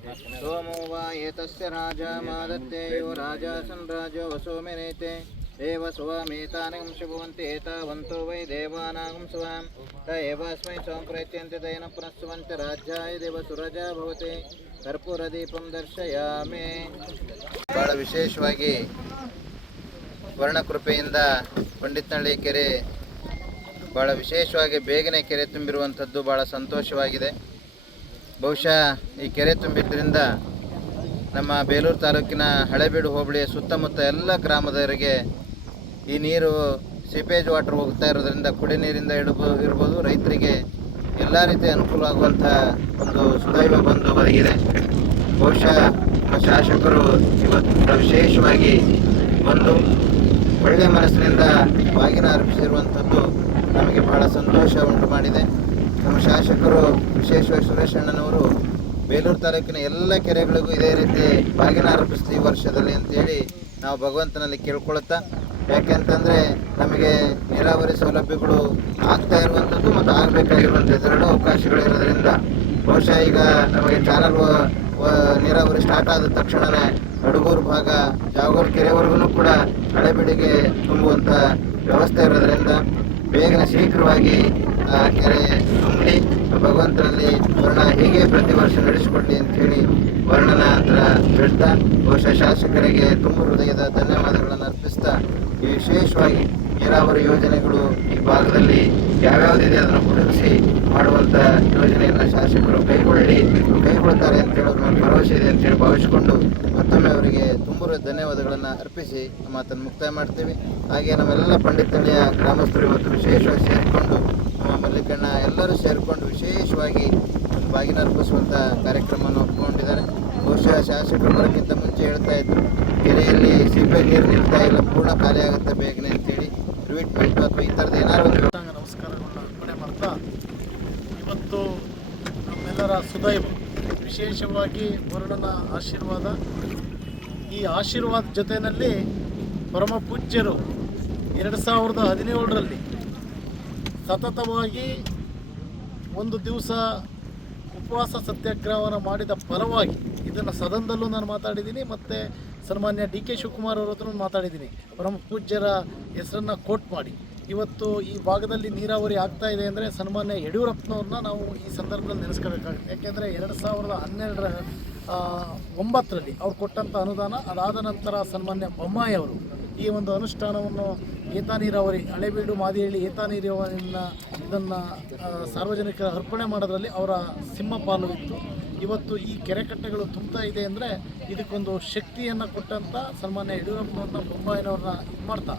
सोमो वा एतस्य राजा मादत्तेयो राजासन् राजो वसोमिनेते एव स्वमेतानिं शुभवन्ति एतावन्तो वै देवानागं स्वां त एवास्मै स्वां प्रयत्यन्ते तेन पुनः सुवन्ति राज्याय देव ಸುರಜಾ ಭವತಿ ಕರ್ಪೂರದೀಪಂ ದರ್ಶಯಾಮಿ ಬಹಳ ವಿಶೇಷವಾಗಿ ವರ್ಣಕೃಪೆಯಿಂದ ಪಂಡಿತನಹಳ್ಳಿ ಕೆರೆ ಭಾಳ ವಿಶೇಷವಾಗಿ ಬೇಗನೆ ಕೆರೆ ತುಂಬಿರುವಂಥದ್ದು ಭಾಳ ಸಂತೋಷವಾಗಿದೆ ಬಹುಶಃ ಈ ಕೆರೆ ತುಂಬಿದ್ದರಿಂದ ನಮ್ಮ ಬೇಲೂರು ತಾಲೂಕಿನ ಹಳೆಬೀಡು ಹೋಬಳಿಯ ಸುತ್ತಮುತ್ತ ಎಲ್ಲ ಗ್ರಾಮದವರಿಗೆ ಈ ನೀರು ಸಿಪೇಜ್ ವಾಟರ್ ಹೋಗ್ತಾ ಇರೋದ್ರಿಂದ ಕುಡಿ ನೀರಿಂದ ಇಡಬೋ ಇರ್ಬೋದು ರೈತರಿಗೆ ಎಲ್ಲ ರೀತಿ ಅನುಕೂಲ ಅನುಕೂಲವಾಗುವಂಥ ಒಂದು ಸುದೈವ ಬಂದು ಒದಗಿದೆ ಬಹುಶಃ ಶಾಸಕರು ಇವತ್ತು ವಿಶೇಷವಾಗಿ ಬಂದು ಒಳ್ಳೆಯ ಮನಸ್ಸಿನಿಂದ ಬಾಗಿನ ಅರ್ಪಿಸಿರುವಂಥದ್ದು ನಮಗೆ ಬಹಳ ಸಂತೋಷ ಉಂಟು ಮಾಡಿದೆ. ನಮ್ಮ ಶಾಸಕರು ವಿಶೇಷವಾಗಿ ಸುರೇಶ್ ಅಣ್ಣನವರು ಬೇಲೂರು ತಾಲೂಕಿನ ಎಲ್ಲ ಕೆರೆಗಳಿಗೂ ಇದೇ ರೀತಿ ಬಾಗಿನ ಆರಂಭಿಸ್ತೀವಿ ಈ ವರ್ಷದಲ್ಲಿ ಅಂತೇಳಿ ನಾವು ಭಗವಂತನಲ್ಲಿ ಕೇಳ್ಕೊಳ್ತಾ, ಯಾಕೆಂತಂದರೆ ನಮಗೆ ನೀರಾವರಿ ಸೌಲಭ್ಯಗಳು ಆಗ್ತಾ ಇರುವಂಥದ್ದು ಮತ್ತು ಆಗಬೇಕಾಗಿರುವಂಥದ್ದು ಎರಡು ಅವಕಾಶಗಳು ಇರೋದ್ರಿಂದ ಬಹುಶಃ ಈಗ ನಮಗೆ ಚಾನಲ್ ನೀರಾವರಿ ಸ್ಟಾರ್ಟ್ ಆದ ತಕ್ಷಣವೇ ಹಡಗೂರು ಭಾಗ, ಜಾಗೂರು ಕೆರೆವರೆಗೂ ಕೂಡ ಹಳೆಬಿಡಿಗೆ ತುಂಬುವಂಥ ವ್ಯವಸ್ಥೆ ಇರೋದ್ರಿಂದ ಬೇಗನೆ ಶೀಘ್ರವಾಗಿ, ಆ, ಕೆರೆ ತುಂಬಿ ಭಗವಂತರಲ್ಲಿ ವರ್ಣ ಹೀಗೆ ಪ್ರತಿ ವರ್ಷ ನಡೆಸಿಕೊಡ್ಲಿ ಅಂತೇಳಿ ವರ್ಣನ ಹತ್ರ ಬಿಡ್ತಾ ಬಹುಶಃ ಶಾಸಕರಿಗೆ ತುಂಬ ಹೃದಯದ ಧನ್ಯವಾದಗಳನ್ನು ಅರ್ಪಿಸ್ತಾ ವಿಶೇಷವಾಗಿ ನೀರಾವರಿ ಯೋಜನೆಗಳು ಈ ಭಾಗದಲ್ಲಿ ಯಾವ್ಯಾವುದಿದೆ ಅದನ್ನು ಗುರುತಿಸಿ ಮಾಡುವಂಥ ಯೋಜನೆಯನ್ನು ಶಾಸಕರು ಕೈಗೊಳ್ಳಿ, ಕೈಗೊಳ್ತಾರೆ ಅಂತ ಹೇಳೋದು ನಮಗೆ ಭರವಸೆ ಇದೆ ಅಂತೇಳಿ ಭಾವಿಸಿಕೊಂಡು ಅವರಿಗೆ ತುಂಬ ಧನ್ಯವಾದಗಳನ್ನು ಅರ್ಪಿಸಿ ಮಾತನ್ನು ಮುಕ್ತಾಯ ಮಾಡ್ತೀವಿ. ಹಾಗೆ ನಮ್ಮೆಲ್ಲ ಪಂಡಿತಳ್ಳಿಯ ಗ್ರಾಮಸ್ಥರು ಇವತ್ತು ವಿಶೇಷವಾಗಿ ಸೇರಿಕೊಂಡು ನಮ್ಮ ಮಲ್ಲಿಕಣ್ಣ ಎಲ್ಲರೂ ಸೇರಿಕೊಂಡು ವಿಶೇಷವಾಗಿ ಬಾಗಿನ ಅರ್ಪಿಸುವಂಥ ಕಾರ್ಯಕ್ರಮವನ್ನು ಒಪ್ಪಿಕೊಂಡಿದ್ದಾರೆ ಬಹುಶಃ ಶಾಸಕರು ಬರೋಕ್ಕಿಂತ ಮುಂಚೆ ಹೇಳ್ತಾ ಇದ್ದರು ಕೆರೆಯಲ್ಲಿ ಸಿಪ್ಪೆ ನೀರು ನಿಲ್ತಾ ಇಲ್ಲ, ಪೂರ್ಣ ಖಾಲಿ ಆಗುತ್ತೆ ಬೇಗನೆ ಅಂತೇಳಿ. ಟ್ರೀಟ್ಮೆಂಟ್ ಅಥವಾ ಈ ಥರದ್ದು ಏನಾದ್ರು ಒಂದು ನಮಸ್ಕಾರಗಳನ್ನ ಅರ್ಪಣೆ ಮಾಡ್ತಾ, ಇವತ್ತು ನಮ್ಮೆಲ್ಲರ ಸುದೈವ, ವಿಶೇಷವಾಗಿ ವರುಣನ ಆಶೀರ್ವಾದ ಈ ಆಶೀರ್ವಾದ ಜೊತೆಯಲ್ಲಿ ಪರಮ ಪೂಜ್ಯರು ಎರಡು ಸಾವಿರದ ಹದಿನೇಳರಲ್ಲಿ ಸತತವಾಗಿ ಒಂದು ದಿವಸ ಉಪವಾಸ ಸತ್ಯಾಗ್ರಹವನ್ನು ಮಾಡಿದ ಫಲವಾಗಿ ಇದನ್ನು ಸದನದಲ್ಲೂ ನಾನು ಮಾತಾಡಿದ್ದೀನಿ ಮತ್ತು ಸನ್ಮಾನ್ಯ ಡಿ ಕೆ ಶಿವಕುಮಾರ್ ಅವ್ರ ಹತ್ರ ಮಾತಾಡಿದ್ದೀನಿ. ಪರಮ ಪೂಜ್ಯರ ಹೆಸರನ್ನು ಕೋಟ್ ಮಾಡಿ. ಇವತ್ತು ಈ ಭಾಗದಲ್ಲಿ ನೀರಾವರಿ ಆಗ್ತಾ ಇದೆ ಅಂದರೆ ಸನ್ಮಾನ್ಯ ಯಡಿಯೂರಪ್ಪನವ್ರನ್ನ ನಾವು ಈ ಸಂದರ್ಭದಲ್ಲಿ ನೆನೆಸ್ಕೋಬೇಕಾಗುತ್ತೆ ಯಾಕೆಂದರೆ ಎರಡು ಸಾವಿರದ ಹನ್ನೆರಡರ ಒಂಬತ್ತರಲ್ಲಿ ಅವ್ರು ಕೊಟ್ಟಂಥ ಅನುದಾನ, ಅದಾದ ನಂತರ ಸನ್ಮಾನ್ಯ ಬೊಮ್ಮಾಯಿ ಅವರು ಈ ಒಂದು ಅನುಷ್ಠಾನವನ್ನು ಏತ ನೀರಾವರಿ ಹಳೆಬೀಡು ಮಾದಿಹಳ್ಳಿ ಏತ ನೀರಾವರಿಯನ್ನು ಇದನ್ನು ಸಾರ್ವಜನಿಕರ ಅರ್ಪಣೆ ಮಾಡೋದ್ರಲ್ಲಿ ಅವರ ಸಿಂಹ ಪಾಲು ಇತ್ತು. ಇವತ್ತು ಈ ಕೆರೆಕಟ್ಟೆಗಳು ತುಂಬ್ತಾ ಇದೆ ಅಂದರೆ ಇದಕ್ಕೊಂದು ಶಕ್ತಿಯನ್ನು ಕೊಟ್ಟಂಥ ಸನ್ಮಾನ್ಯ ಯಡಿಯೂರಪ್ಪನವ್ರನ್ನ, ಬೊಮ್ಮಾಯಿನವ್ರನ್ನ ಇದು ಮಾಡ್ತಾ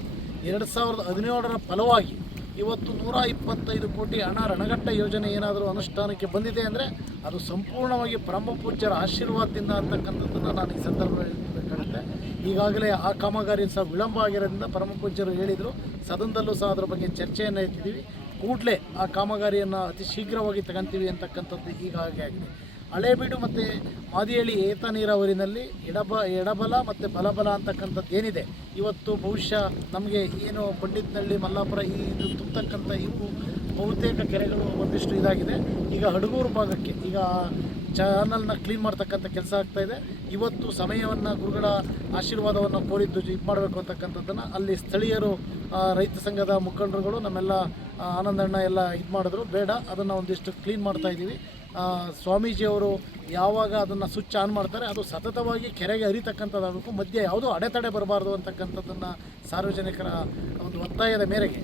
ಎರಡು ಸಾವಿರದ ಹದಿನೇಳರ ಫಲವಾಗಿ ಇವತ್ತು ನೂರ ಇಪ್ಪತ್ತೈದು ಕೋಟಿ ಹಣ ರಣಘಟ್ಟ ಯೋಜನೆ ಏನಾದರೂ ಅನುಷ್ಠಾನಕ್ಕೆ ಬಂದಿದೆ ಅಂದರೆ ಅದು ಸಂಪೂರ್ಣವಾಗಿ ಬ್ರಹ್ಮ ಪೂಜ್ಯರ ಆಶೀರ್ವಾದದಿಂದ ಅಂತಕ್ಕಂಥದ್ದನ್ನು ನಾನು ಈ ಸಂದರ್ಭದಲ್ಲಿ ಹೇಳಬೇಕಾಗುತ್ತೆ ಈಗಾಗಲೇ ಆ ಕಾಮಗಾರಿ ಸಹ ವಿಳಂಬ ಆಗಿರೋದ್ರಿಂದ ಪರಮ ಪೂಜ್ಯರು ಹೇಳಿದರು. ಸದನದಲ್ಲೂ ಸಹ ಅದರ ಬಗ್ಗೆ ಚರ್ಚೆಯನ್ನು ಎತ್ತಿದ್ದೀವಿ ಕೂಡಲೇ ಆ ಕಾಮಗಾರಿಯನ್ನು ಅತಿ ಶೀಘ್ರವಾಗಿ ತಗೊಂತೀವಿ ಅಂತಕ್ಕಂಥದ್ದು ಈಗಾಗಲೇ ಆಗಿದೆ. ಹಳೇಬೀಡು ಮತ್ತು ಮಾದಿಹಳ್ಳಿ ಏತ ನೀರಾವರಿನಲ್ಲಿ ಎಡಬ ಎಡಬಲ ಮತ್ತು ಬಲಬಲ ಅಂತಕ್ಕಂಥದ್ದು ಏನಿದೆ? ಇವತ್ತು ಬಹುಶಃ ನಮಗೆ ಏನು ಪಂಡಿತ್ನಳ್ಳಿ ಮಲ್ಲಾಪುರ ಈ ಇದು ತುಂಬತಕ್ಕಂಥ ಇವು ಬಹುತೇಕ ಕೆರೆಗಳು ಒಂದಿಷ್ಟು ಇದಾಗಿದೆ. ಈಗ ಹಡಗೂರು ಭಾಗಕ್ಕೆ ಈಗ ಚಾನಲ್ನ ಕ್ಲೀನ್ ಮಾಡ್ತಕ್ಕಂಥ ಕೆಲಸ ಆಗ್ತಾ ಇದೆ. ಇವತ್ತು ಸಮಯವನ್ನು ಗುರುಗಳ ಆಶೀರ್ವಾದವನ್ನು ಕೋರಿದ್ದು ಇದು ಮಾಡಬೇಕು ಅಂತಕ್ಕಂಥದ್ದನ್ನು ಅಲ್ಲಿ ಸ್ಥಳೀಯರು ರೈತ ಸಂಘದ ಮುಖಂಡರುಗಳು ನಮ್ಮೆಲ್ಲ ಆನಂದಣ್ಣ ಎಲ್ಲ ಇದು ಮಾಡಿದ್ರು. ಬೇಡ ಅದನ್ನು ಒಂದಿಷ್ಟು ಕ್ಲೀನ್ ಮಾಡ್ತಾ ಆ, ಸ್ವಾಮೀಜಿಯವರು ಯಾವಾಗ ಅದನ್ನು ಸ್ವಿಚ್ ಆನ್ ಮಾಡ್ತಾರೆ, ಅದು ಸತತವಾಗಿ ಕೆರೆಗೆ ಹರಿತಕ್ಕಂಥದ್ದಾಗಬೇಕು ಮಧ್ಯೆ ಯಾವುದೋ ಅಡೆತಡೆ ಬರಬಾರ್ದು ಅಂತಕ್ಕಂಥದ್ದನ್ನು ಸಾರ್ವಜನಿಕರ ಒಂದು ಒತ್ತಾಯದ ಮೇರೆಗೆ